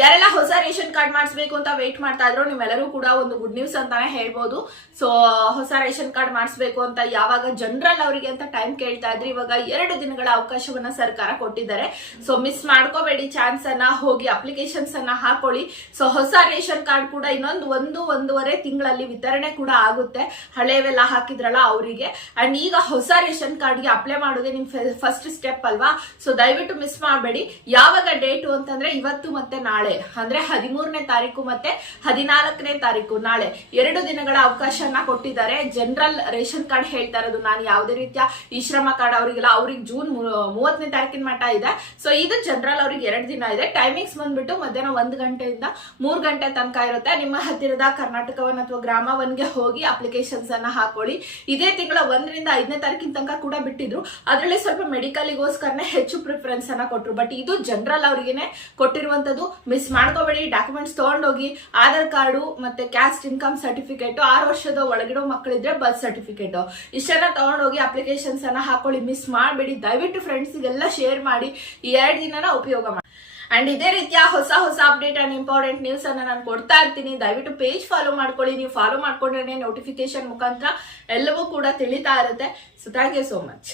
ಯಾರೆಲ್ಲ ಹೊಸ ration card ಮಾಡಿಸ್ಬೇಕು ಅಂತ ವೇಟ್ ಮಾಡ್ತಾ ಇದ್ರು ನೀವೆಲ್ಲರೂ ಕೂಡ ಒಂದು ಗುಡ್ ನ್ಯೂಸ್ ಅಂತಾನೆ ಹೇಳ್ಬೋದು. ಸೊ ಹೊಸ ರೇಷನ್ ಕಾರ್ಡ್ ಮಾಡಿಸ್ಬೇಕು ಅಂತ ಯಾವಾಗ ಜನರಲ್ ಅವರಿಗೆ ಅಂತ ಟೈಮ್ ಕೇಳ್ತಾ ಇದ್ರಿ, ಇವಾಗ ಎರಡು ದಿನಗಳ ಅವಕಾಶವನ್ನ ಸರ್ಕಾರ ಕೊಟ್ಟಿದ್ದಾರೆ. ಸೊ ಮಿಸ್ ಮಾಡ್ಕೋಬೇಡಿ ಚಾನ್ಸ್ ಅನ್ನ, ಹೋಗಿ ಅಪ್ಲಿಕೇಶನ್ಸ್ ಅನ್ನ ಹಾಕೊಳ್ಳಿ. ಸೊ ಹೊಸ ರೇಷನ್ ಕಾರ್ಡ್ ಕೂಡ ಇನ್ನೊಂದು ಒಂದು, ಒಂದೂವರೆ ತಿಂಗಳಲ್ಲಿ ವಿತರಣೆ ಕೂಡ ಆಗುತ್ತೆ. ಹಳೆವೆಲ್ಲ ಹಾಕಿದ್ರಲ್ಲ ಅವರಿಗೆ. ಅಂಡ್ ಈಗ ಹೊಸ ರೇಷನ್ ಕಾರ್ಡ್ಗೆ ಅಪ್ಲೈ ಮಾಡೋದೇ ನಿಮ್ ಫಸ್ಟ್ ಸ್ಟೆಪ್ ಅಲ್ವಾ? ಸೊ ದಯವಿಟ್ಟು ಮಿಸ್ ಮಾಡಬೇಡಿ. ಯಾವಾಗ ಡೇಟು ಅಂತಂದ್ರೆ ಇವತ್ತು ಮತ್ತೆ ನಾಳೆ. ಅಂದ್ರೆ ಹದಿಮೂರನೇ ತಾರೀಕು ಮತ್ತೆ ಹದಿನಾಲ್ಕನೇ ತಾರೀಕು ನಾಳೆ. ಎರಡು ದಿನಗಳ ಅವಕಾಶನ ಕೊಟ್ಟಿದ್ದಾರೆ. ಜನರಲ್ ರೇಷನ್ ಕಾರ್ಡ್ ಹೇಳ್ತಾ ಇರೋದು ನಾನು ಯಾವುದೇ ರೀತಿಯ ಈ ಶ್ರಮ ಕಾರ್ಡ್ ಅವರಿಗೆಲ್ಲ. ಅವ್ರಿಗೆ ಜೂನ್ ಮೂವತ್ತನೇ ತಾರೀಕಿನ ಮಟ್ಟ ಇದೆ. ಸೊ ಇದು ಜನರಲ್ ಅವ್ರಿಗೆ ಎರಡು ದಿನ ಇದೆ. ಟೈಮಿಂಗ್ಸ್ ಬಂದ್ಬಿಟ್ಟು ಮಧ್ಯಾಹ್ನ ಒಂದು ಗಂಟೆಯಿಂದ ಮೂರು ಗಂಟೆ ತನಕ ಇರುತ್ತೆ. ನಿಮ್ಮ ಹತ್ತಿರದ ಕರ್ನಾಟಕವನ್ ಅಥವಾ ಗ್ರಾಮವನ್ಗೆ ಹೋಗಿ ಅಪ್ಲಿಕೇಶನ್ಸ್ ಅನ್ನ ಹಾಕೊಳ್ಳಿ. ಇದೇ ತಿಂಗಳ ಒಂದರಿಂದ ಐದನೇ ತಾರೀಕಿನ ತನಕ ಕೂಡ ಬಿಟ್ಟಿದ್ರು. ಅದರಲ್ಲಿ ಸ್ವಲ್ಪ ಮೆಡಿಕಲ್ಗೋಸ್ಕರನೇ ಹೆಚ್ಚು ಪ್ರಿಫರೆನ್ಸ್ ಅನ್ನ ಕೊಟ್ರು. ಬಟ್ ಇದು ಜನರಲ್ ಅವರಿಗೆ ಕೊಟ್ಟಿರುವಂತದ್ದು. ಮಿಸ್ ಮಾಡ್ಕೋಬೇಡಿ ಡಾಕ್ಯುಮೆಂಟ್ಸ್ ತಗೊಂಡೋಗಿ, ಆಧಾರ್ ಕಾರ್ಡು ಮತ್ತೆ ಕ್ಯಾಸ್ಟ್ ಇನ್ಕಮ್ ಸರ್ಟಿಫಿಕೇಟ್ ಆರು ವರ್ಷದ ಒಳಗಿರೋ ಮಕ್ಕಳಿದ್ರೆ ಬರ್ತ್ ಸರ್ಟಿಫಿಕೇಟ್ ಇಷ್ಟೆಲ್ಲ ತಗೊಂಡೋಗಿ ಅಪ್ಲಿಕೇಶನ್ಸ್ ಅನ್ನ ಹಾಕೊಳ್ಳಿ ಮಿಸ್ ಮಾಡಬೇಡಿ. ದಯವಿಟ್ಟು ಫ್ರೆಂಡ್ಸಿಗೆಲ್ಲ ಶೇರ್ ಮಾಡಿ, ಈ ಎರಡು ದಿನನ ಉಪಯೋಗ ಮಾಡಿ ಅಂಡ್ ಇದೇ ರೀತಿಯ ಹೊಸ ಹೊಸ ಅಪ್ಡೇಟ್ ಅಂಡ್ ಇಂಪಾರ್ಟೆಂಟ್ ನ್ಯೂಸ್ ಅನ್ನ ನಾನು ಕೊಡ್ತಾ ಇರ್ತೀನಿ. ದಯವಿಟ್ಟು ಪೇಜ್ ಫಾಲೋ ಮಾಡ್ಕೊಳ್ಳಿ. ನೀವು ಫಾಲೋ ಮಾಡ್ಕೊಂಡ್ರೆ ನೋಟಿಫಿಕೇಶನ್ ಮುಖಾಂತರ ಎಲ್ಲವೂ ಕೂಡ ತಿಳಿತಾ ಇರುತ್ತೆ. So thank you so much